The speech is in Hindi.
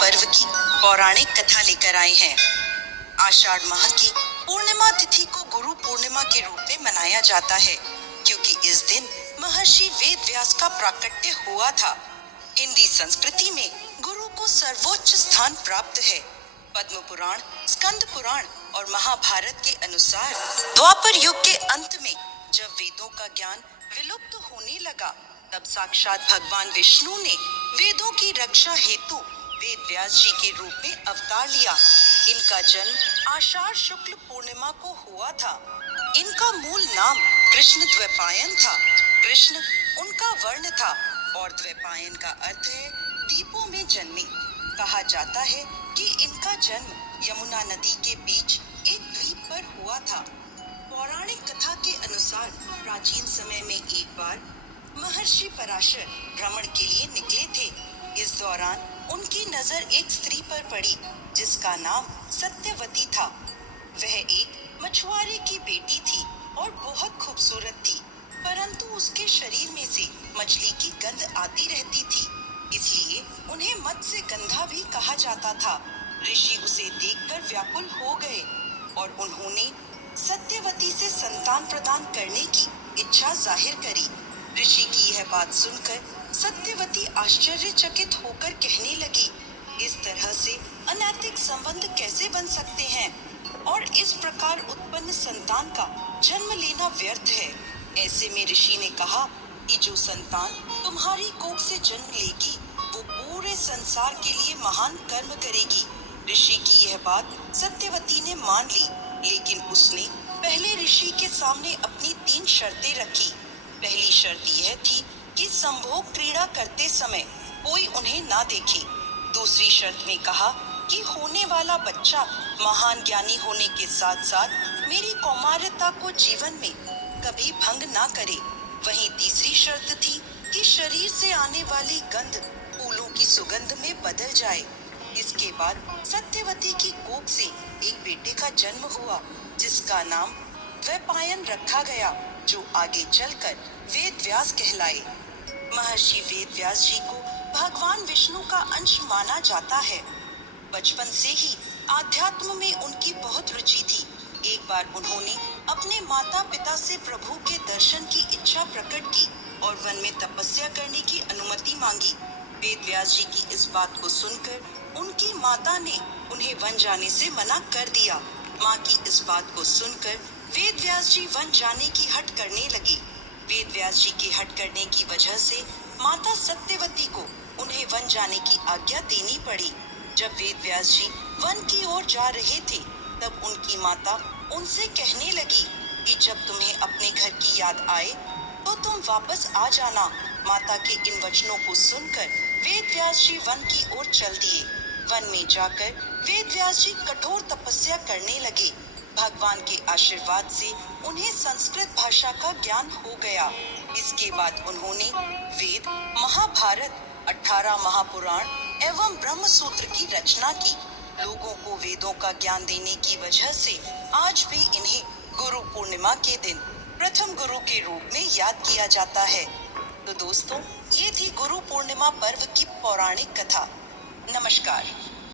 पर्व की पौराणिक कथा लेकर आए हैं। आषाढ़ माह की पूर्णिमा तिथि को गुरु पूर्णिमा के रूप में मनाया जाता है, क्योंकि इस दिन महर्षि वेद व्यास का प्राकट्य हुआ था। हिंदी संस्कृति में गुरु को सर्वोच्च स्थान प्राप्त है। पद्म पुराण, स्कंद पुराण और महाभारत के अनुसार द्वापर युग के अंत में जब वेदों का ज्ञान विलुप्त होने लगा, तब साक्षात भगवान विष्णु ने वेदों की रक्षा हेतु वेद व्यास जी के रूप में अवतार लिया। इनका जन्म आषाढ़ शुक्ल पूर्णिमा को हुआ था। इनका मूल नाम कृष्ण द्वैपायन था। कृष्ण उनका वर्ण था और द्वैपायन का अर्थ है द्वीपों में जन्मे। कहा जाता है कि इनका जन्म यमुना नदी के बीच एक द्वीप पर हुआ था। पौराणिक कथा के अनुसार प्राचीन समय में एक बार महर्षि पराशर भ्रमण के लिए निकले थे। इस दौरान उनकी नजर एक स्त्री पर पड़ी जिसका नाम सत्यवती था। वह एक मछुआरे की बेटी थी और बहुत खूबसूरत थी, परंतु उसके शरीर में से मछली की गंध आती रहती थी, इसलिए उन्हें मत्स्य गंधा भी कहा जाता था। ऋषि उसे देखकर व्याकुल हो गए और उन्होंने सत्यवती से संतान प्रदान करने की इच्छा जाहिर करी। ऋषि की यह बात सुनकर सत्यवती आश्चर्यचकित होकर कहने लगी, इस तरह से अनैतिक संबंध कैसे बन सकते हैं और इस प्रकार उत्पन्न संतान का जन्म लेना व्यर्थ है। ऐसे में ऋषि ने कहा कि जो संतान तुम्हारी कोख से जन्म लेगी वो पूरे संसार के लिए महान कर्म करेगी। ऋषि की यह बात सत्यवती ने मान ली, लेकिन उसने पहले ऋषि के सामने अपनी 3 शर्तें रखी। पहली शर्त यह थी कि संभोग क्रीड़ा करते समय कोई उन्हें ना देखे। दूसरी शर्त में कहा कि होने वाला बच्चा महान ज्ञानी होने के साथ साथ मेरी कौमार्यता को जीवन में कभी भंग ना करे। वहीं तीसरी शर्त थी कि शरीर से आने वाली गंध फूलों की सुगंध में बदल जाए। इसके बाद सत्यवती की कोख से एक बेटे का जन्म हुआ जिसका नाम द्वैपायन रखा गया, जो आगे चलकर वेद व्यास कहलाए। महर्षि वेद व्यास जी को भगवान विष्णु का अंश माना जाता है। बचपन से ही आध्यात्म में उनकी बहुत रुचि थी। एक बार उन्होंने अपने माता पिता से प्रभु के दर्शन की इच्छा प्रकट की और वन में तपस्या करने की अनुमति मांगी। वेद व्यास जी की इस बात को सुनकर उनकी माता ने उन्हें वन जाने से मना कर दिया। माँ की इस बात को सुनकर वेद व्यास जी वन जाने की हट करने लगे। वेद व्यास जी के हट करने की वजह से माता सत्यवती को उन्हें वन जाने की आज्ञा देनी पड़ी। जब वेद व्यास जी वन की ओर जा रहे थे, तब उनकी माता उनसे कहने लगी कि जब तुम्हें अपने घर की याद आए तो तुम वापस आ जाना। माता के इन वचनों को सुनकर वेद व्यास जी वन की ओर चल दिए। वन में जाकर वेद व्यास जी कठोर तपस्या करने लगे। भगवान के आशीर्वाद से उन्हें संस्कृत भाषा का ज्ञान हो गया। इसके बाद उन्होंने वेद, महाभारत, 18 महापुराण एवं ब्रह्म सूत्र की रचना की। लोगों को वेदों का ज्ञान देने की वजह से आज भी इन्हें गुरु पूर्णिमा के दिन प्रथम गुरु के रूप में याद किया जाता है। तो दोस्तों, ये थी गुरु पूर्णिमा पर्व की पौराणिक कथा। नमस्कार।